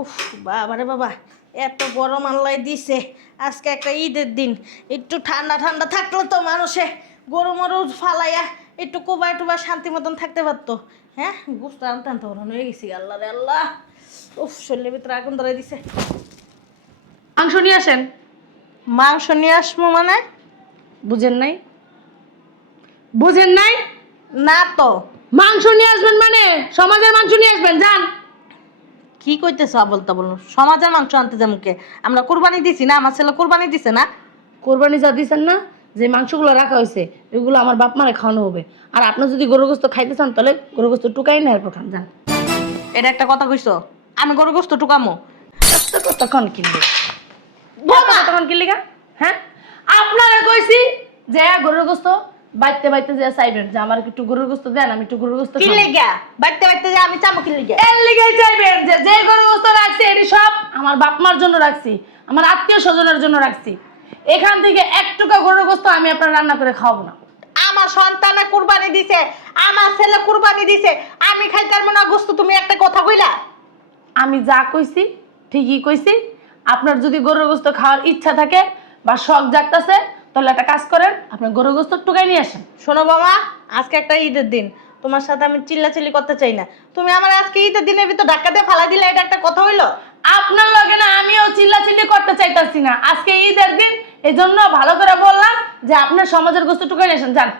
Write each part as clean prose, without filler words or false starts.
উফ বাবা রে বাবা, এত গরম আল্লাহ দিছে। আজকে একটা ঈদের দিন, একটু ঠান্ডা ঠান্ডা থাকলো তো মানুষে গরম রোজ ফালাইয়া একটু কোবায় টুবা শান্তি মতন থাকতে পারতো। হ্যাঁ, গুস্তা আনতে আনতে ওরান হয়ে গেছি। আল্লাহ রে আল্লাহ, উফ শরীরের ভিতরে আগুন ধরে দিছে। মাংস নিয়ে আসেন। মাংস নিয়ে আসবো মানে? বুঝেন নাই? বুঝেন নাই? না তো। মাংস নিয়ে আসবেন মানে সমাজের মাংস নিয়ে আসবেন। যান। কি কইতেছ আবল তাবল? সমাজের মাংস আনতে যাবো কে? আমরা কোরবানি দিছি না? আমার ছেলে কোরবানি দিছে না? কোরবানি যা দিচ্ছেন না, যে মাংসগুলো রাখা হয়েছে ওইগুলো আমার বাপ মারে খাওয়ানো হবে। আর আপনি যদি গরু গোস্ত খাইতে চান তাহলে গরু গোস্ত টুকাই না এরপর খান। যান। এটা একটা কথা কইছো? আমি গরু গোস্ত টুকামো? কতক্ষণ কিনবে? বোমা! কতক্ষণ কিনলি গা? হ্যাঁ, আপনারা কইছি যে গরুর গোস্ত বাইতে বাইতে যে চাইবেন যে আমার একটু গরুর গোস্ত দেন, আমি একটু গরুর গোস্ত কি খাবো। লেগা বাইতে বাইতে যে আমি চামো? কি লেগা? এর লিগেই চাইবেন যে যে গরুর গোস্ত রাখছি এটি সব আমার বাপ মার জন্য রাখছি, আমার আত্মীয় স্বজনের জন্য রাখছি। এখান থেকে এক টুকরা গরুর গোস্ত আমি আপনার রান্না করে খাওয়াবো না। আমার সন্তানে কুরবানি দিছে, আমার ছেলে কুরবানি দিছে, আমি খাইতে পারবো না গোস্ত? তুমি একটা কথা কইলা। আমি যা কইছি ঠিকই কইছি। আপনার যদি গরুর গোস্ত খাওয়ার ইচ্ছা থাকে বা শখ জাগতেছে তাহলে একটা কাজ করেন, আপনি গরুর গোস্ত টুকাই নিয়ে আসেন। শোনো বাবা, আজকে একটা ঈদের দিন, তোমার সাথে আমি চিল্লাচিল্লি করতে চাই না। তুমি আমার আজকে ঈদের দিনের ভিতর ধাক্কা দিয়ে ফালা দিলে, এটা একটা কথা হইলো? আপনার লগে না আমিও চিল্লাচিল্লি করতে চাইতাছি না, আজকে ঈদের দিন এই জন্য ভালো করে বললাম যে আপনার সমাজের গোস্ত টুকাই নিয়ে আসেন। যান।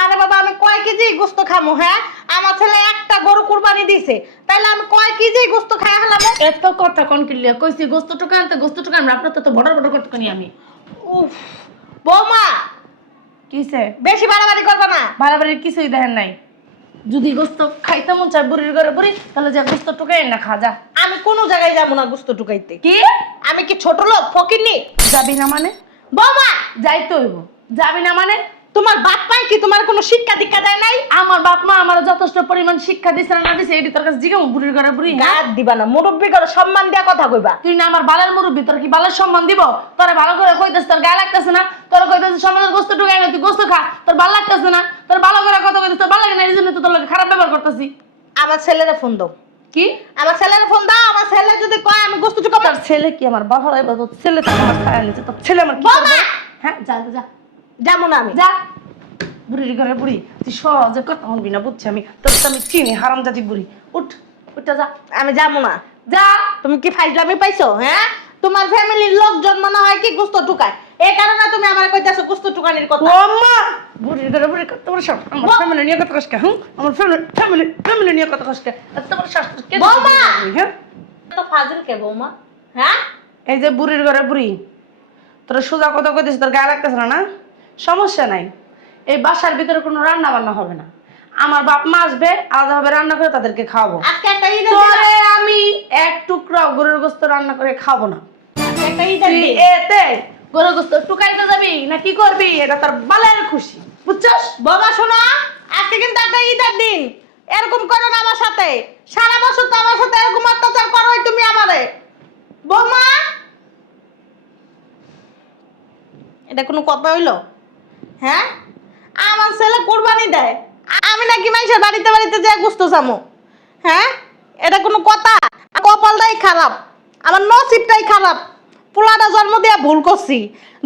আরে বাবা, আমি কয় কেজি গোস্ত খামো? হ্যাঁ, আমার ছেলে একটা গরু কুরবানি দিছে, তাইলে আমি কয় কেজি গোস্ত খাই হালাবো? এত কথা কোন কিনলে কইছি গোস্ত টুকা আনতে, গোস্ত টুকা আমরা আপনার তো বড় বড় করতে কানি আমি। উফ বৌমা, কিসে বেশি বাড়াবাড়ি করবা না। বাড়াবাড়ির কিছুই দেখেন নাই। যদি গোস্ত খাইতে মন চায় বুড়ির ঘরে বুড়ি, তাহলে যা গোস্ত টুকাই না খা। যা। আমি কোনো জায়গায় যাবো না গোস্ত টুকাইতে। কি? আমি কি ছোট লোক ফকিরনি? যাবি না মানে? বৌমা, যাইতে হইব। যাবি না মানে? তোমার বাপ মাই কি তোমার কোনো শিক্ষা দীক্ষা দেয় নাই? আমার বাপ মা আমার যথেষ্ট পরিমাণ শিক্ষা দিছে না দিছে এটি তোর কাছে জিগাম বুড়ির ঘরে বুড়ি। হ্যাঁ, গাদ দিবা না, মুরব্বি করে সম্মান দিয়া কথা কইবা। তুই না আমার বালের মুরব্বি, তোর কি বালের সম্মান দিব? তোরে ভালো করে কইতেছ, তোর গায়ে লাগতেছে না? তোর কইতেছ সমাজের গোস্ত টুকাই না, তুই গোস্ত খা, তোর ভালো লাগতেছে না? তোর ভালো করে কথা কইতেছ, তোর ভালো লাগে না, এই জন্য তো তোর লগে খারাপ ব্যবহার করতেছি। আমার ছেলেরে ফোন দাও। কি? আমার ছেলেরে ফোন দাও। আমার ছেলে যদি কয় আমি গোস্ত টুকাবো। তোর ছেলে কি আমার বাবা হইবা? তোর ছেলে তো আমার খায় নিছে, তোর ছেলে আমার কি বাবা! করবে? হ্যাঁ, যা যা যাবো না আমি। যা। বুড়ির ঘরে বুড়ি, তুই সহজে কথা শুনবি না, বুঝছি আমি তোর তো আমি চিনি হারামজাদি বুড়ি। উঠ, উঠটা যা। আমি যাবো না। যা। তুমি কি ফাইজলামি পাইছো? হ্যাঁ, তোমার ফ্যামিলির লোকজন মনে হয় কি গোস্ত টুকায়, এই কারণে তুমি আমার কইতাছো গোস্ত টুকানির কথা। ও আম্মা, বুড়ির ঘরে বুড়ি কত বড় সাহস! আমার ফ্যামিলি নিয়ে কথা কষ্ট। হুম, আমার ফ্যামিলি নিয়ে কথা কষ্ট। এত বড় সাহস কে? বৌমা! হ্যাঁ, তো ফাজিল কে বৌমা? হ্যাঁ, এই যে বুড়ির ঘরে বুড়ি, তোর সোজা কথা কইতেছিস, তোর গায়ে লাগতেছে না? না, সমস্যা নাই। এই বাসার ভিতরে কোনো রান্না বান্না হবে না। আমার বাপ মা আসবে, আলাদাভাবে রান্না করে তাদেরকে খাওয়াবো। আজকে একটা ঈদের দিন। তোরে আমি এক টুকরা গরুর গোস্ত রান্না করে খাবো না। আজকে একটা ঈদের তুই দিন। এতে গরুর গোস্ত টুকাইতে যাবি না কি করবি এটা তোর বালের খুশি, বুঝছস? বাবা শোনো, আজকে কিন্তু একটা ঈদের দিন, এরকম করো না আমার সাথে। সারা বছর তো আমার সাথে এরকম অত্যাচার করোই তুমি আমারে। বৌমা, এটা কোনো কথা হইলো? হ্যাঁ, আমার ছেলে কোরবানি দেয়, আমি নাকি মানুষের বাড়িতে বাড়িতে যে গুস্ত চামো? হ্যাঁ, এটা কোনো কথা? কপালটাই খারাপ, আমার নসিবটাই খারাপ। পোলাটা জন্ম দিয়ে ভুল করছি।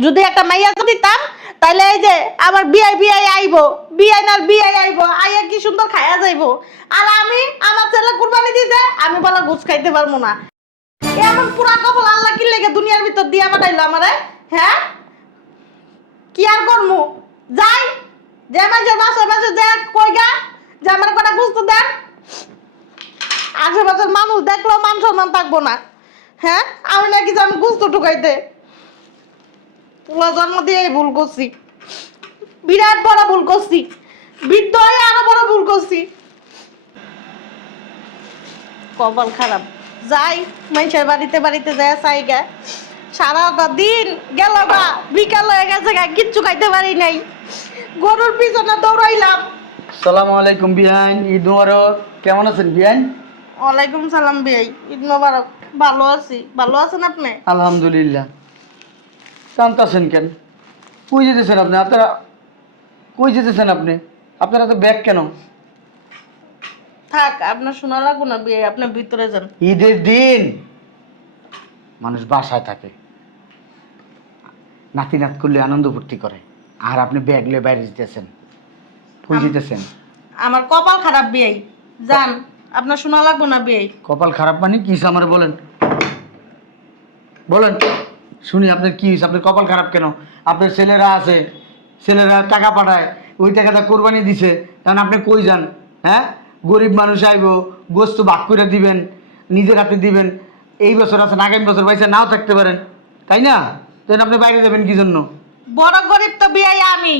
যদি একটা মাইয়া দিতাম তাইলে এই যে আমার বিয়াই আইব, বিয়াই আইব, আইয়া কি সুন্দর খাইয়া যাইব। আর আমি, আমার ছেলে কুরবানি দিতে, আমি বলা গুছ খাইতে পারবো না। এমন পুরা কপাল আল্লাহ কি লেগে দুনিয়ার ভিতর দিয়া পাঠাইলো আমারে? হ্যাঁ, কি আর করমু? যাই, যে মাসে যে কই গা যে আমার কটা গুস্ত দেন। আশেপাশের মানুষ দেখলেও মান সম্মান থাকবো না। হ্যাঁ, আমি নাকি যে আমি গুস্ত ঢুকাইতে, পুরো জন্ম দিয়ে ভুল করছি, বিরাট বড় ভুল করছি, বৃদ্ধ হয়ে আরো বড় ভুল করছি। কপাল খারাপ। যাই, মানুষের বাড়িতে বাড়িতে যায় চাইগা, সারা দিন গেল গা, বিকাল হয়ে গেছে গা, কিচ্ছু খাইতে পারি নাই। গরুর পিছনে দৌড়াইলাম। সালামু আলাইকুম বিয়ান, ঈদ মোবারক। কেমন আছেন বিয়ান? ওয়ালাইকুম সালাম বিয়াই, ঈদ মোবারক। ভালো আছি, ভালো আছেন আপনি? আলহামদুলিল্লাহ। শান্ত আছেন কেন? কই যেতেছেন আপনি? কই যেতেছেন আপনি? আপনারা তো ব্যাগ কেন? থাক, আপনার শোনা লাগবো না বিয়াই, আপনি ভিতরে যান। ঈদের দিন মানুষ বাসায় থাকে, নাতি নাত করলে আনন্দ ফুর্তি করে, আর আপনি ব্যাগ লয়ে বাইরে যেতেছেন, কই যেতেছেন? আমার কপাল খারাপ বিয়াই, যান, আপনার শোনা লাগবো না বিয়াই। কপাল খারাপ মানে কি হইছে আমার বলেন, বলেন শুনি আপনার কি হয়েছে, আপনার কপাল খারাপ কেন? আপনার ছেলেরা আছে, ছেলেরা টাকা পাঠায়, ওই টাকাটা কোরবানি দিছে, কারণ আপনি কই যান? হ্যাঁ, গরিব মানুষ আইব, গোস্ত ভাগ করে দিবেন, নিজের হাতে দিবেন, এই বছর আছেন, আগামী বছর পয়সা নাও থাকতে পারেন, তাই না? তখন আপনি বাইরে যাবেন কি জন্য? বড় গরিব তো বিয়াই আমি,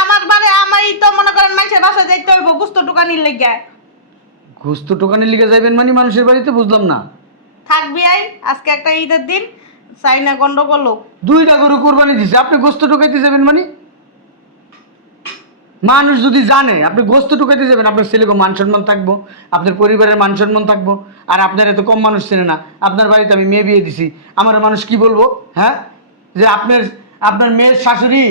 আমার বাড়ি আমারই তো মনে করেন মাইসের বাসায় যাইতে হইব গুস্ত টুকানির লেগে। গোস্ত টোকানের লিগে যাইবেন মানে মানুষের বাড়িতে? বুঝলাম না। থাক বিয়াই, আজকে একটা ঈদের দিন, চাই না গন্ডগোল হোক। 2টা গরু কোরবানি দিছে, আপনি গোস্ত টোকাইতে যাবেন মানে? মানুষ যদি জানে আপনি গোস্ত টোকাইতে যাবেন, আপনার ছেলেকে মান সম্মান থাকবো, আপনার পরিবারের মান সম্মান থাকবো। আর আপনার এত কম মানুষ চেনে না, আপনার বাড়িতে আমি মেয়ে বিয়ে দিছি, আমার মানুষ কি বলবো? হ্যাঁ, যে আপনার আপনার মেয়ের শাশুড়ি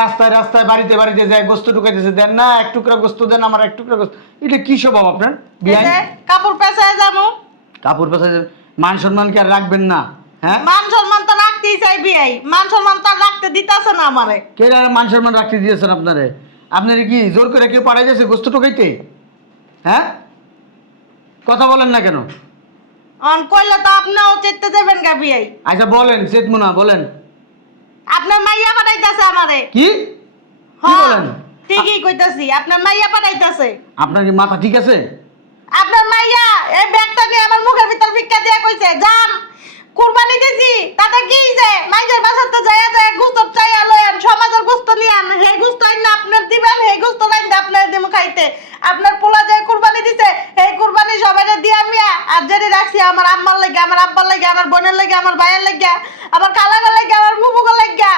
রাস্তায় রাস্তায় বাড়িতে বাড়িতে যায় গোস্ত টোকাইতেছে, দেন না এক টুকরা গোস্ত দেন, আমার এক টুকরা গোস্ত। এটা কি স্বভাব আপনার? এই যে কাপড় পেঁচায় যাবো, কাপড় পেঁচা মান সম্মান কি আর রাখবেন না? হ্যাঁ, মান সম্মান তো রাখতেই চাই বিয়াই, মান সম্মান তো আর রাখতে দিতেছে না আমারে। কে মান সম্মান রাখতে দিয়েছেন আপনারে? আপনার কি জোর করে কেউ পাঠাই যাচ্ছে গোস্ত টোকাইতে? হ্যাঁ, কথা বলেন না কেন? অন কইলে তো আপনিও চেতে যাবেন গা বিয়াই। আচ্ছা বলেন, চেতমুনা বলেন। আপনার মাইয়া পাঠাইতাছে আমারে। কি কি হ্যাঁ, বলেন? ঠিকই কইতাছি, আপনার মাইয়া পাঠাইতাছে। আপনার কি মাথা ঠিক আছে? আপনার মাইয়া এই ব্যাগটা নিয়ে আমার মুখের ভিতর ভিক্ষা দিয়া কইছে, যান কুরবানি দিছি, তাতে কি যে মাইজের বাসার তো যায় যায় গুস্ত চাইয়া লয়েন, সমাজের গুস্ত নিয়ে আন, হে গুস্ত আইনা আপনার দিবেন, হে গুস্ত লাইন আপনার দিম খাইতে। আপনার পোলা যে কুরবানি দিছে, এই কুরবানি সবাইরে দিয়া মিয়া আর যেটি রাখছি আমার আম্মার লাগে, আমার আব্বার লাগে, আমার বোনের লাগে, আমার ভাইয়ের লাগে, আমার খালার লাগে, আমার বুবুর লাগে।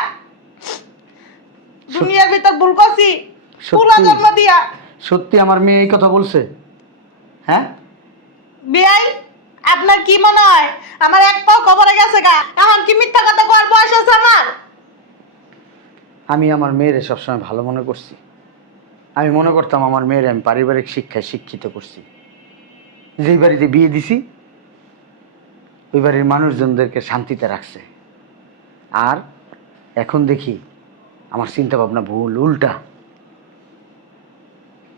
দুনিয়ার ভিতর ভুল করছি, পোলা জন্ম দিয়া। সত্যি আমার মেয়ে এই কথা বলছে? হ্যাঁ, বিয়াই, আপনার কি মনে হয় আমার এক পাও কবরে গেছে গা? এখন কি মিথ্যা কথা কওয়ার বয়স আছে আমার? আমি আমার মেয়েরে সবসময় ভালো মনে করছি। আমি মনে করতাম আমার মেয়েরে আমি পারিবারিক শিক্ষায় শিক্ষিত করছি। যেই বাড়িতে বিয়ে দিছি ওই বাড়ির মানুষজনদেরকে শান্তিতে রাখছে। আর এখন দেখি আমার চিন্তা ভাবনা ভুল, উল্টা।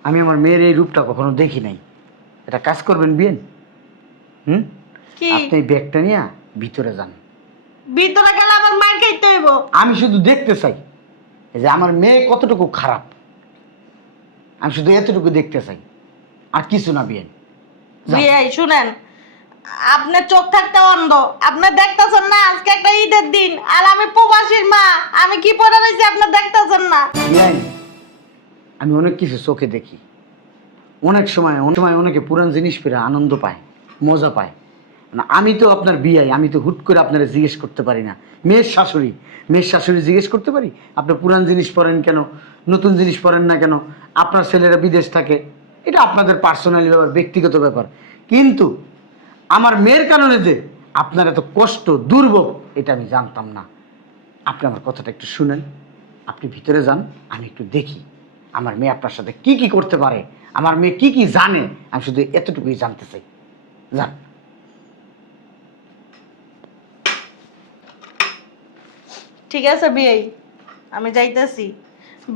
আমি আমার মেয়ের এই রূপটা কখনো দেখি নাই। এটা কাজ করবেন বিয়েন? কি আপনি এই ব্যাগটা নিয়ে ভিতরে যান। ভিতরে গেলে আমার মার খাইতে হইব? আমি শুধু দেখতে চাই এই যে আমার মেয়ে কতটুকু খারাপ, আমি শুধু এতটুকু দেখতে চাই, আর কিছু না বিয়েন। বিয়াই শুনেন, আপনার চোখ থাকতে অন্ধ, আপনি দেখতেছেন না আজকে একটা ঈদের দিন, আর আমি প্রবাসীর মা, আমি কি পরে রয়েছি আপনি দেখতেছেন না? বিয়াই, আমি অনেক কিছু চোখে দেখি। অনেক সময় অনেকে পুরান জিনিস পেরে আনন্দ পায়, মজা পায় না। আমি তো আপনার বিয়াই, আমি তো হুট করে আপনারা জিজ্ঞেস করতে পারি না। মেয়ের শাশুড়ি জিজ্ঞেস করতে পারি আপনি পুরান জিনিস পরেন কেন, নতুন জিনিস পরেন না কেন? আপনার ছেলেরা বিদেশ থাকে, এটা আপনাদের পার্সোনালি ব্যাপার, ব্যক্তিগত ব্যাপার। কিন্তু আমার মেয়ের কারণে যে আপনার এত কষ্ট, দুর্ভোগ, এটা আমি জানতাম না। আপনি আমার কথাটা একটু শুনেন, আপনি ভিতরে যান, আমি একটু দেখি আমার মেয়ে আপনার সাথে কি কি করতে পারে, আমার মেয়ে কি কি জানে, আমি শুধু এতটুকুই জানতে চাই। যান। ঠিক আছে বিয়াই, আমি যাইতেছি।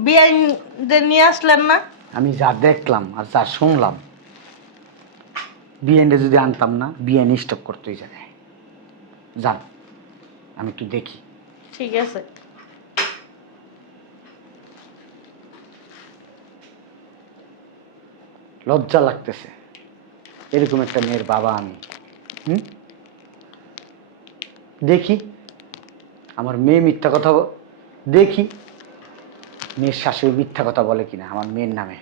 বিয়াই যে নিয়ে আসলেন না? আমি যা দেখলাম আর যা শুনলাম, বিএনডে যদি আনতাম না, বিএন স্টপ করতে ওই জায়গায়। যান, আমি একটু দেখি। ঠিক আছে। লজ্জা লাগতেছে, এরকম একটা মেয়ের বাবা আমি। দেখি আমার মেয়ে মিথ্যা কথা দেখি মেয়ের শাশুড়ি মিথ্যা কথা বলে কিনা আমার মেয়ের নামে।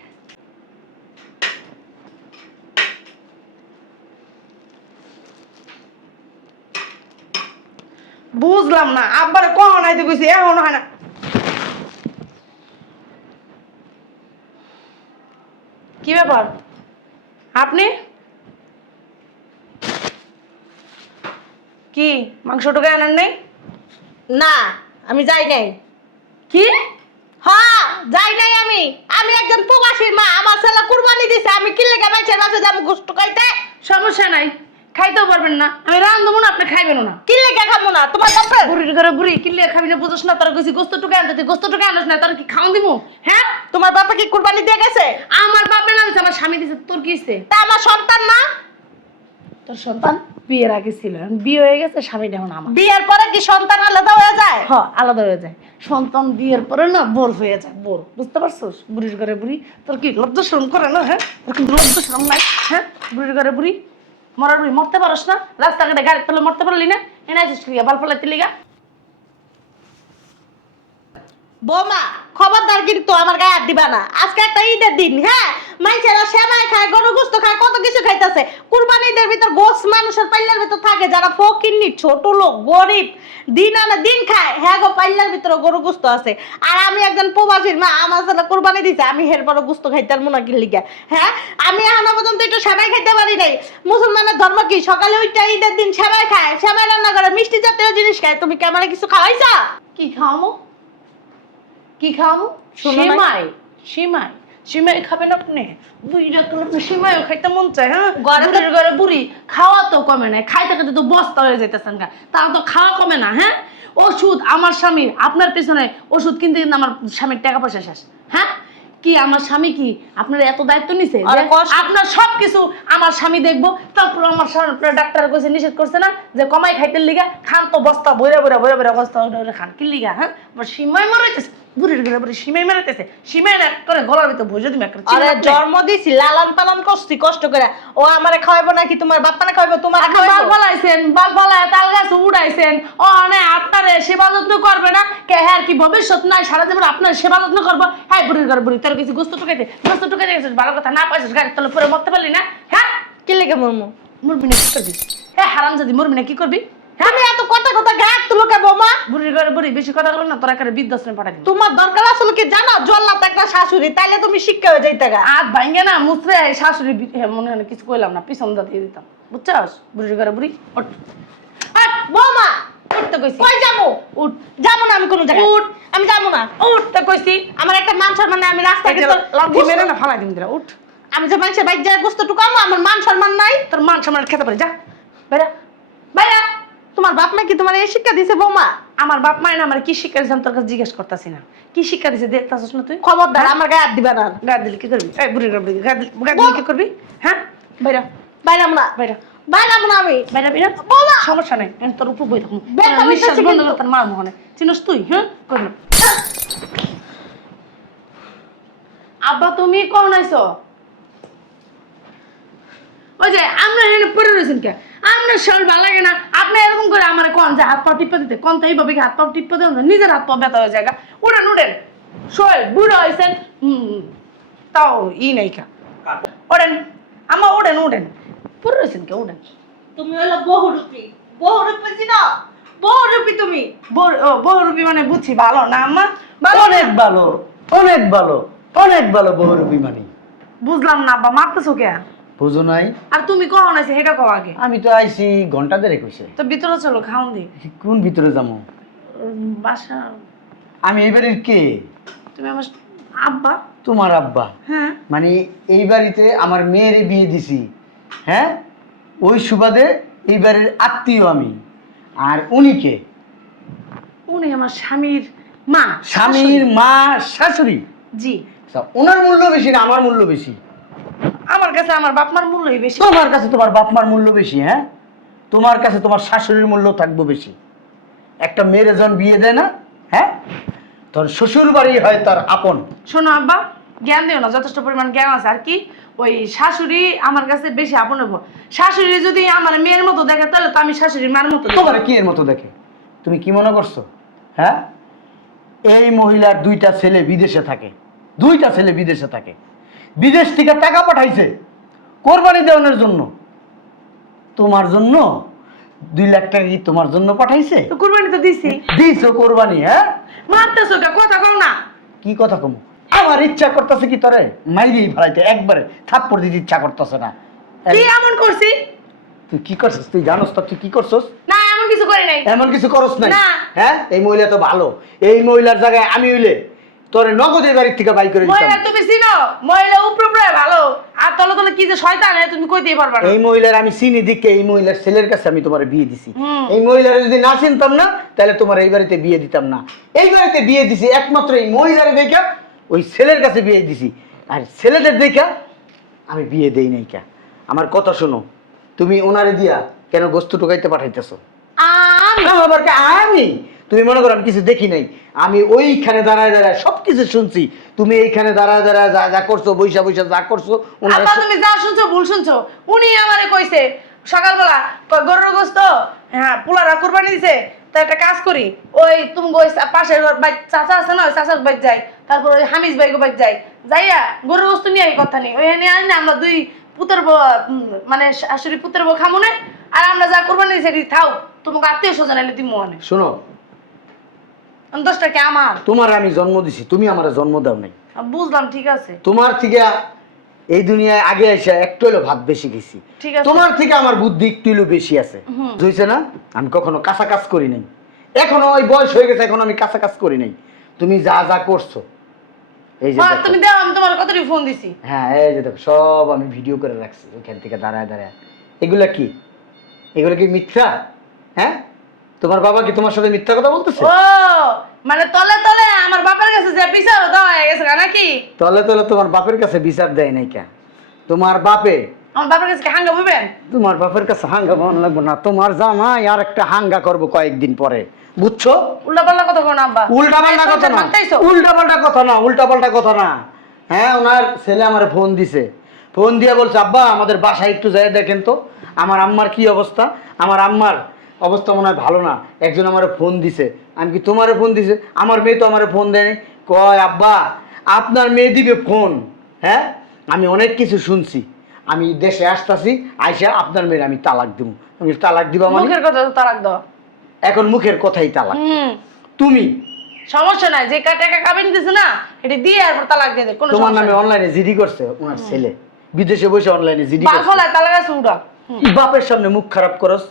বুঝলাম না, আব্বারে কখন আইতে কইছি এখন হয় না। কি ব্যাপার? আপনি কি মাংসটুকু আনেন নাই? না, আমি যাই নাই। কি? হ্যাঁ, যাই নাই আমি। আমি একজন প্রবাসীর মা, আমার ছেলে কুরবানি দিছে, আমি কি লেগে মাইছের বাসে যাবো গোস্ত খাইতে? সমস্যা নাই, খাইতেও পারবেন না, আমি রান্ধবো না, আপনি খাইবেনও না। কি লেগে খাবো না তোমার বাপের? বুড়ির ঘরে বুড়ি কিনলে খাবি না, বুঝোস না? তোর কইছি গোস্ত টুকে আনতে, তুই গোস্ত টুকে আনস না, তোর কি খাওন দিমু? হ্যাঁ, তোমার বাপা কি কুরবানি দিয়ে গেছে? আমার বাপে না দিছে, আমার স্বামী দিছে, তোর কি হইছে? তা আমার সন্তান না? তোর সন্তান বিয়ের আগে ছিল, এখন বিয়ে হয়ে গেছে, স্বামীটা এখন আমার। বিয়ের পরে কি সন্তান আলাদা হয়ে যায়? হ, আলাদা হয়ে যায়। সন্তান বিয়ের পরে না বোর হয়ে যায়, বোর, বুঝতে পারছোস? বুড়ির ঘরে বুড়ি, তোর কি লজ্জা শরম করে না? হ্যাঁ, তোর কিন্তু লজ্জা শরম নাই? হ্যাঁ, বুড়ির ঘরে বুড়ি, মরার বুড়ি, মরতে পারস না? রাস্তাঘাটে গাড়ি তলে মরতে পারলি না? এনে আসিস লিগা, বাল ফলাইতে লিগা? বৌমা খবরদার কিন্তু আমার গায়ে হাত দিবা না। আজকে একটা ঈদের দিন, হ্যাঁ, মানুষেরা সেমাই খায়, গরু গোস্ত খায়, কত কিছু খাইতেছে। কুরবানি ঈদের ভিতর গোস মানুষের পাল্লার ভিতর থাকে, যারা ফকিন্নি ছোট লোক গরিব দিন আনে দিন খায়, হ্যাঁ গো, পাল্লার ভিতরে গরু গোস্ত আছে। আর আমি একজন প্রবাসীর মা, আমার ছেলে কুরবানি দিছে, আমি হের বড় গোস্ত খাইতে পারবো না কি লিগা? হ্যাঁ, আমি এখনো পর্যন্ত একটু সেমাই খাইতে পারি নাই। মুসলমানের ধর্ম কি সকালে ওইটা ঈদের দিন সেমাই খায়, সেমাই রান্না করে, মিষ্টি জাতীয় জিনিস খায়। তুমি কি আমার কিছু খাওয়াইছা? কি খাওয়ামো? কি খাওয়ামো? শোনো নাই? সিমাই, সিমাই, সিমাই খাবেন আপনি? বুড়িরা তো আপনি সিমাইও খাইতে মন চায়। হ্যাঁ, বুড়ির ঘরে বুড়ি, খাওয়া তো কমে না, খাইতে খাইতে তো বস্তা হয়ে যাইতেছেন গা, তাও তো খাওয়া কমে না। হ্যাঁ, ওষুধ আমার স্বামীর, আপনার পেছনে ওষুধ কিনতে কিন্তু আমার স্বামীর টাকা পয়সা শেষ। হ্যাঁ, কি আমার স্বামী কি আপনার এত দায়িত্ব নিছে যে আরে কষ্ট- আপনার সবকিছু আমার স্বামী দেখবো? তারপর আমার স্বামী, আপনার ডাক্তার কইছে, নিষেধ করছে না যে কমাই খাইতে লিগা? খান তো বস্তা বইরা বইরা বইরা বইরা বস্তা বইরা খান কি লিগা? হ্যাঁ, আবার সিমাই মারাইতেছে, বুড়ির ঘরে বুড়ি সিমাই মারাইতেছে, সিমাই এক করে গলার ভিতর ভুজে দিবে একটা। আরে জন্ম দিছি, লালন পালন করছি কষ্ট করে, ও আমারে খাওয়াইবো নাকি তোমার বাপ মানে খাওয়াইবো? তোমার আপনি বাল ফলাইছেন, বাল ফলায় তাল গাছ উড়াইছেন, ও মানে আপনার সেবা যত্ন করবে না কে? হ্যাঁ, কি ভবিষ্যৎ নাই? সারা জীবন আপনার সেবা যত্ন করবো? হ্যাঁ, বুড়ির ঘরে বুড়ি, তোর কিছু গোস্ত টুকাইতে, গোস্ত টুকাইতে গেছিস, ভালো কথা না পাইছিস, গাড়ির তলে পরে মরতে পারলি না? হ্যাঁ, কি লেগে মরমু? মরবি না কি করবি? হ্যাঁ, হারাম যদি মরবি না কি করবি? আমি এত কথা কথা গায়ে তুলো কে বৌমা? বুড়ির ঘরে বুড়ি বেশি কথা বলো না, তোরা একটা বৃদ্ধাশ্রমে পাঠাই দিবি। তোমার দরকার আসলে কি জানো? জল্লাদ একটা শাশুড়ি, তাইলে তুমি শিক্ষা হয়ে যাইতে গা। হাত ভাঙ্গে না মুছরে শাশুড়ি মনে হয় কিছু কইলাম না, পিছন দিয়ে দিতাম, বুঝছাস? বুড়ির ঘরে বুড়ি, ওঠ, বৌমা উঠতে কইছি, কই যাবো? উঠ, যাবো না আমি কোনো জায়গায়। উঠ, আমি যাবো না। উঠতে কইছি। আমার একটা মান সম্মান নাই, আমি রাস্তায় একটা লাঠি মেরে না ফালাই দিম দিরা, উঠ। আমি যে মানুষের বাইক যায় গোস্ত টুকামো, আমার মান সম্মান নাই। তোর মান সম্মান খেতে পারি, যা বাইরা, বাইরা। তোমার বাপ মা কি তোমার এই শিক্ষা দিছে বৌমা? আমার বাপ মায়ের না আমার কি শিক্ষা দিয়েছে আমি তোর কাছে জিজ্ঞেস করতেছি না, কি শিক্ষা দিয়েছে দেখতেছিস না তুই? খবরদার আমার গায়ে হাত দিবা না। গা দিলে কি করবি? এই বুড়ির ঘরে বুড়ি, গা দিলে কি করবি? হ্যাঁ, বাইরা, বাইরাম না, বাইরা, বাইরাম না আমি। বাইরা, বাইরা। বৌমা সমস্যা নেই, আমি তোর উপর বই থাকুন, বেটা নিঃশ্বাস হইতাছে বন্ধ কিন্তু। করে তোর মার মোহনে চিনস তুই? হ্যাঁ, করবি। আব্বা তুমি কখন আইছো? ওই যে আমরা এখানে পড়ে রয়েছেন কে? আপনার শরীর ভালো লাগে না, আপনি এরকম করে আমার কোন যে হাত পা টিপে দিতে, কোন তো এইভাবে কি হাত পা টিপে দেন? নিজের হাত পা ব্যথা হয়ে যায়। উড়েন উড়েন, শোয়েল বুড়ো হয়েছেন, তাও নেই কা, ওড়েন আমা, ওড়েন উড়েন, পড়ে রয়েছেন কে? উড়েন। তুমি হলো বহুরূপী, বহুরূপী চিনো? বহুরূপী তুমি। বহুরূপী মানে বুঝছি ভালো না আম্মা? অনেক ভালো, অনেক ভালো, অনেক ভালো বহুরূপী মানি। বুঝলাম না আব্বা, মারতেছো কে? বুঝো নাই? আর তুমি কখন আইছে সেটা কও আগে। আমি তো আইছি ঘন্টা দেড়েক হইছে। তো ভিতরে চলো, খাওন দি। কোন ভিতরে যাবো? বাসা। আমি এইবারের কে? তুমি আমার আব্বা। তোমার আব্বা? হ্যাঁ। মানে এই বাড়িতে আমার মেয়ের বিয়ে দিছি, হ্যাঁ, ওই সুবাদে এইবারের আত্মীয় আমি। আর উনি কে? উনি আমার স্বামীর মা। স্বামীর মা, শাশুড়ি। জি। ওনার মূল্য বেশি না আমার মূল্য বেশি? আমার কাছে আমার বাপ মার মূল্যই বেশি। তোমার কাছে তোমার বাপ মার মূল্য বেশি? হ্যাঁ, তোমার কাছে তোমার শাশুড়ির মূল্য থাকবো বেশি। একটা মেয়ের যখন বিয়ে দেয় না, হ্যাঁ, তোর শ্বশুর বাড়ি হয় তার আপন। শোনো আব্বা, জ্ঞান দিও না, যথেষ্ট পরিমাণ জ্ঞান আছে। আর কি ওই শাশুড়ি আমার কাছে বেশি আপন হবো। শাশুড়ি যদি আমার মেয়ের মতো দেখে তাহলে তো আমি শাশুড়ির মার মতো। তোমার কি এর মতো দেখে? তুমি কি মনে করছো? হ্যাঁ, এই মহিলার দুইটা ছেলে বিদেশে থাকে, দুইটা ছেলে বিদেশে থাকে, বিদেশ থেকে টাকা পাঠাইছে কোরবানি দেওয়ানোর জন্য। তোমার জন্য 2 লাখ টাকা কি তোমার জন্য পাঠাইছে? তো কুরবানি তো দিছি। দিছো কোরবানি? হ্যাঁ, মারতেছো কে? কথা কও না। কি কথা কম? আমার ইচ্ছা করতেছে কি তোরে মাইরেই ফেলাইতে, একবারে থাপ্পড় দিতে ইচ্ছা করতেছে না। কি এমন করছি? তুই কি করছিস? তুই জানোস তো তুই কি করছিস? না, এমন কিছু করি নাই। এমন কিছু করস নাই? না। হ্যাঁ, এই মহিলা তো ভালো। এই মহিলার জায়গায় আমি হইলে তোর নগদ এই বাড়ির থেকে বাই করে মহিলা দিতাম। তুমি চিনো? মহিলা উপরে উপরে ভালো, আর তলে তলে কি যে শয়তান তুমি কইতেই পারবা না। এই মহিলার আমি চিনি দিকে এই মহিলার ছেলের কাছে আমি তোমার বিয়ে দিছি। হুম। এই মহিলার যদি না চিনতাম না তাহলে তোমার এই বাড়িতে বিয়ে দিতাম না। এই বাড়িতে বিয়ে দিছি একমাত্র এই মহিলার দেখা, ওই ছেলের কাছে বিয়ে দিছি। আর ছেলেদের দেখা আমি বিয়ে দেই নাই কা। আমার কথা শোনো, তুমি ওনারে দিয়া কেন গোস্ত টোকাইতে পাঠাইতেছো? আমি তুমি মনে করো আমি কিছু দেখি নাই, আমি ওইখানে দাঁড়ায় দাঁড়ায় সবকিছু শুনছি। তুমি এইখানে দাঁড়ায় দাঁড়ায় যা যা করছো, বৈশা বৈশা যা করছো, ওনারা আব্বা তুমি যা শুনছো ভুল শুনছো। উনি আমারে কইছে সকালবেলা গরুর গোস্ত, হ্যাঁ পোলারা কুরবানি দিছে, তা একটা কাজ করি, ওই তুমি ওই পাশের চাচা আছে না, ওই চাচার বাইক যাই, তারপর ওই হামিজ বাইক বাইক যাই, যাইয়া গরুর গোস্ত নিয়ে এই কথা নেই, ওই নিয়ে আনি না আমরা দুই পুতের মানে শাশুড়ি পুতের বউ খামুনে, আর আমরা যা কুরবানি দিছে থাও, তোমাকে আত্মীয় স্বজন এলে তুমি মনে শোনো, দোষটা কি আমার? তোমার আমি জন্ম দিছি, তুমি আমার জন্ম দাও নাই। বুঝলাম, ঠিক আছে তোমার থেকে এই দুনিয়ায় আগে এসে একটু হলো ভাত বেশি গেছি, ঠিক আছে। তোমার থেকে আমার বুদ্ধি একটু হলো বেশি আছে, বুঝছে না? আমি কখনো কাঁচা কাজ করি নাই, এখনো ওই বয়স হয়ে গেছে, এখন আমি কাঁচা কাজ করি নাই। তুমি যা যা করছো এই যে দেখো। তুমি দাও, আমি তোমার কতটি ফোন দিছি। হ্যাঁ এই যে দেখো, সব আমি ভিডিও করে রাখছি ওইখান থেকে দাঁড়ায় দাঁড়ায়। এগুলা কি? এগুলো কি মিথ্যা? হ্যাঁ, তোমার বাবা কি তোমার সাথে মিথ্যা কথা বলতেছে? ও মানে তলে তলে আমার বাবার কাছে যে বিচার দেওয়া হয়ে গেছে নাকি? তলে তলে তোমার বাপের কাছে বিচার দেয় নাই কেন? তোমার বাপে আমার বাবার কাছে কি হাঙ্গা বইবেন? তোমার বাপের কাছে হাঙ্গা মন লাগবো না, তোমার জামাই আর একটা হাঙ্গা করবো কয়েকদিন পরে, বুঝছো? উল্টা পাল্টা কথা কোন আব্বা? উল্টা পাল্টা কথা না, উল্টা পাল্টা কথা না, উল্টা পাল্টা কথা না। হ্যাঁ, ওনার ছেলে আমার ফোন দিছে, ফোন দিয়ে বলছে আব্বা আমাদের বাসায় একটু যাই দেখেন তো আমার আম্মার কি অবস্থা। আমার আম্মার অবস্থা মনে হয় ভালো না, একজন আমার ফোন দিছে। আমি কি তোমারে ফোন দিছে? আমার মেয়ে তো আমার ফোন দেয়নি। কয় আব্বা আপনার মেয়ে দিবে ফোন? হ্যাঁ, আমি অনেক কিছু শুনছি, আমি দেশে আসতেছি, আইসা আপনার মেয়ের আমি তালাক দিব। আমি তালাক দিবা মানে? মুখের কথা তো তালাক দাও। এখন মুখের কথাই তালাক। তুমি সমস্যা নাই, যে টাকা কাবিন দিছে না এটা দিয়ে আর তালাক দিয়ে দে, কোনো তোমার সমস্যা নামে নাই। অনলাইনে জিডি করছে ওনার ছেলে, বিদেশে বসে অনলাইনে জিডি বাপ করছে। হলে তালাক আছে উড়া। বাপের সামনে মুখ খারাপ করস?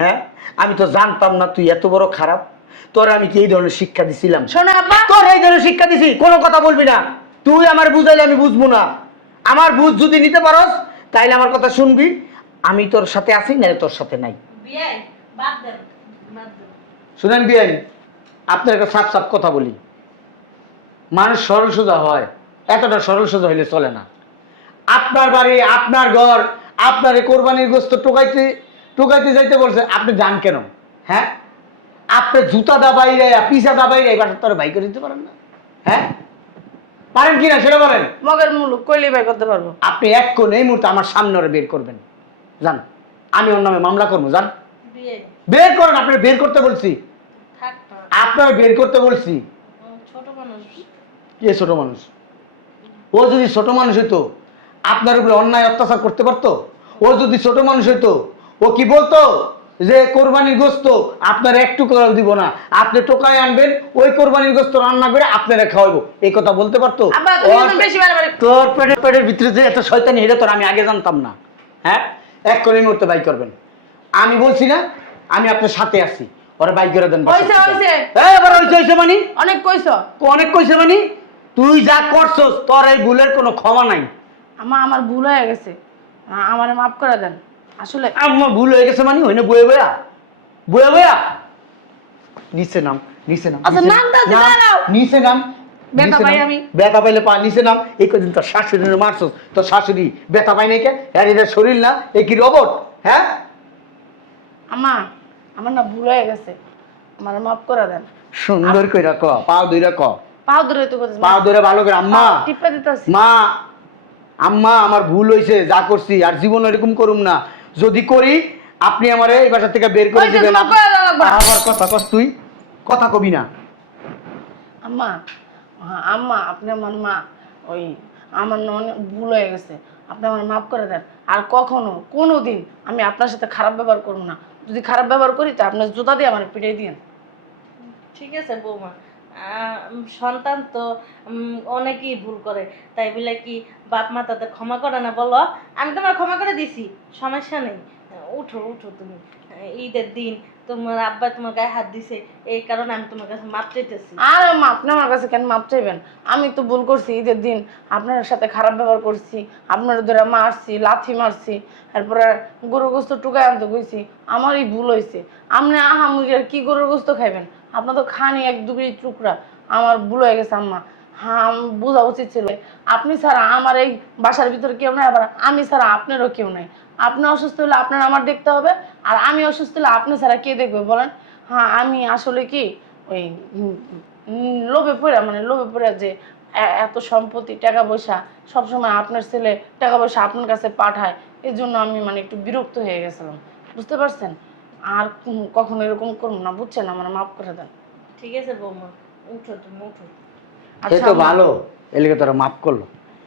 হ্যাঁ, আমি তো জানতাম না তুই এত বড় খারাপ। তোর আমি কি এই ধরনের শিক্ষা দিছিলাম? শোনো আব্বা, তোর এই ধরনের শিক্ষা দিছি? কোনো কথা বলবি না, তুই আমার বুঝাইলে আমি বুঝবো না। আমার বুঝ যদি নিতে পারস তাইলে আমার কথা শুনবি, আমি তোর সাথে আছি না তোর সাথে নাই। বিয়াই বাদ দেন, বাদ দেন। শুনেন বিয়াই, আপনার একটা সাপ সাপ কথা বলি, মানুষ সরল সোজা হয়, এতটা সরল সোজা হইলে চলে না। আপনার বাড়ি, আপনার ঘর, আপনার এই কোরবানির গোস্ত টোকাইতে টোকাইতে যাইতে বলছে, আপনি যান কেন? হ্যাঁ, আপনি জুতা দাবাই রে, পিসা দাবাই রে, এবার তোর ভাই করে দিতে পারেন না? হ্যাঁ, পারেন কি না সেটা বলেন। মগের মুলুক কইলে বাই করতে পারবো। আপনি এক কোণ এই মুহূর্তে আমার সামনে ওরে বের করবেন, যান, আমি ওর নামে মামলা করবো, যান বিয়ে বের করেন। আপনি বের করতে বলছি, থাক না, আপনার বের করতে বলছি। ছোট মানুষ। কে ছোট মানুষ? ও যদি ছোট মানুষ হইতো আপনার উপরে অন্যায় অত্যাচার করতে পারতো? ও যদি ছোট মানুষ হইতো ও কি বলতো যে কোরবানির গোস্ত আপনার একটু করে দিব না, আপনি টোকায় আনবেন, ওই কোরবানির গোস্ত রান্না করে আপনারা খাওয়াবো, এই কথা বলতে পারতো? আব্বা তুমি একদম বেশি বাড়াবাড়ি। তোর পেটের ভিতরে যে এত শয়তানি, এটা তোর আমি আগে জানতাম না। হ্যাঁ, এক করে এই মুহূর্তে বাই করবেন। আমি বলছি না আমি আপনার সাথে আছি, ওরা বাই করে দেন। হইছে হইছে, এবার হইছে হইছে মানে? অনেক কইছো। অনেক কইছে মানে? তুই যা করছস তোর এই ভুলের কোনো ক্ষমা নাই। আমার ভুল হয়ে গেছে, আমারে মাফ করে দেন। আসলে আমার ভুল হয়ে গেছে মানে হইনা বয়ে বয়া বয়ে বয়া নিচে নাম, নিচে নাম। আচ্ছা, নিচে নাম দাও, নাম, দাঁড়াও। নিচে নাম। ব্যথা নিচে পাই নাম। আমি। ব্যথা পাইলে পা নিচে নাম। এই কদিন তোর শাশুড়ি মারছস, তোর শাশুড়ি ব্যথা পাই নাই কে? হ্যাঁ, এটা শরীর না, এ কি রোবট? হ্যাঁ, আম্মা আমার না ভুল হয়ে গেছে, আমার মাফ করে দেন। সুন্দর কইরা ক, পাও দুইরা ক, পাও ধরে তো কথা পাও ধরে ভালো করে আম্মা টিপা দিতেছি। মা, আম্মা আমার ভুল হয়েছে, যা করছি আর জীবন এরকম করুম না, যদি করি আপনি আমারে এই বাসা থেকে বের করে ওই যে দিবেন। তোমার করা লাগবে না। আবার কথা কস, তুই কথা কবি না। আম্মা, আম্মা আপনি আমার মা, ওই আমার না অনেক ভুল হয়ে গেছে, আপনি আমার মাফ করে দেন। আর কখনো কোনো দিন আমি আপনার সাথে খারাপ ব্যবহার করব না, যদি খারাপ ব্যবহার করি তা আপনার জুতা দিয়ে আমার পিটাই দিন। ঠিক আছে বৌমা, সন্তান তো অনেকেই ভুল করে, তাই বলে কি বাপ মা তাদের ক্ষমা করে না বলো? আমি তোমার ক্ষমা করে দিছি, সমস্যা নেই। উঠো উঠো তুমি, ঈদের দিন তোমার আব্বা তোমার গায়ে হাত দিছে, এই কারণে আমি তোমার কাছে মাপ চাইতেছি। আর আপনি আমার কাছে কেন মাপ চাইবেন? আমি তো ভুল করছি, ঈদের দিন আপনার সাথে খারাপ ব্যবহার করছি, আপনার ধরে মারছি, লাথি মারছি, তারপরে গরুর গোস্ত টুকাই আনতে কইছি, আমারই ভুল হয়েছে। আপনি আহামুরি আর কি গরুর গোস্ত খাইবেন? আপনার তো খানি এক দুগড়ি টুকরা, আমার ভুল হয়ে গেছে আম্মা। হ্যাঁ, বোঝা উচিত ছিল। আপনি ছাড়া আমার এই বাসার ভিতরে কেউ নাই, আবার আমি ছাড়া আপনারও কেউ নাই। আপনি অসুস্থ হলে আপনার আমার দেখতে হবে, আর আমি অসুস্থ হলে আপনি ছাড়া কে দেখবে বলেন? হ্যাঁ, আমি আসলে কি ওই লোভে পড়ে যে এত সম্পত্তি টাকা পয়সা সবসময় আপনার ছেলে টাকা পয়সা আপনার কাছে পাঠায়, এই জন্য আমি একটু বিরক্ত হয়ে গেছিলাম, বুঝতে পারছেন? আর কখনো এরকম করবো না, বুঝছেন? আমার মাফ করে দেন। ঠিক আছে বৌমা, উঠো তুমি উঠো। সে তো ভালো, এলাকা তোরা মাফ করলো।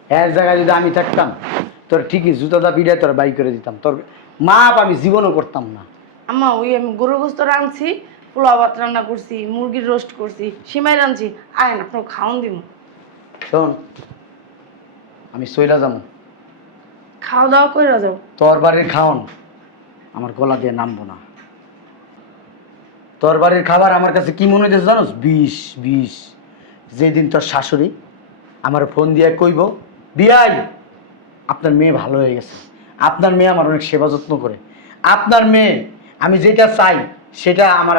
এর জায়গায় যদি আমি থাকতাম, তোর ঠিকই জুতাটা পিড়ে তোর বাই করে দিতাম। তোর মাপ আমি জীবনও করতাম না। আম্মা, ওই আমি গরুর গোস্ত রাঁধছি, পোলাও ভাত রান্না করছি, মুরগির রোস্ট করছি, সিমাই রাঁধছি, আয়েন আপনার খাওয়ান দিব। শোন, আমি সইলা যাবো, খাওয়া দাওয়া করে যাও। তোর বাড়ির খাওন আমার গলা দিয়ে নামবো না। তোর বাড়ির খাবার আমার কাছে কি মনে হয়েছে জানোস? বিষ বিষ। যেদিন তোর শাশুড়ি আমার ফোন দিয়ে কইব, বিয়াই আপনার মেয়ে ভালো হয়ে গেছে, আপনার মেয়ে আমার অনেক সেবা যত্ন করে, আপনার মেয়ে আমি যেটা চাই সেটা আমার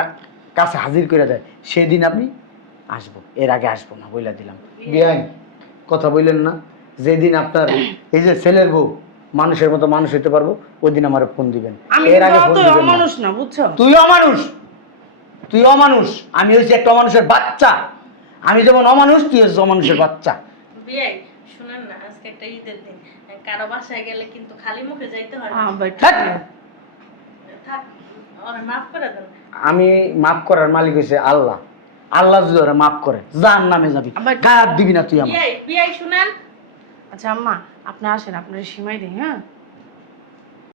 কাছে হাজির করে দেয়, সেদিন আপনি আসবো, এর আগে আসবো না, বইলা দিলাম। বিয়াই কথা বললেন না, যেদিন আপনার এই যে ছেলের বউ মানুষের মতো মানুষ হইতে পারবো, ওই দিন আমার ফোন দিবেন। আমি এর আগে ফোন অত দিবেন না। অমানুষ না, বুঝছো? তুই অমানুষ, তুই অমানুষ। আমি হচ্ছি একটা অমানুষের বাচ্চা। আমি যেমন অমানুষ, তুই হচ্ছিস অমানুষের বাচ্চা। বিয়াই শুনেন না, আজকে একটা ঈদের দিন, কারো বাসায় গেলে কিন্তু খালি মুখে যাইতে হয় না। ভাই, ধ্যাৎ। থাক, ওরে মাফ করে দেন। আমি মাফ করার মালিক হয়েছে আল্লাহ। আল্লাহ যদি ওরা মাফ করে, জাহান নামে যাবি, গায়ে হাত দিবি না তুই আমার। বিয়াই বিয়াই শুনেন। আচ্ছা আম্মা, আপনি আসেন, আপনার সিমাই দিই। হ্যাঁ।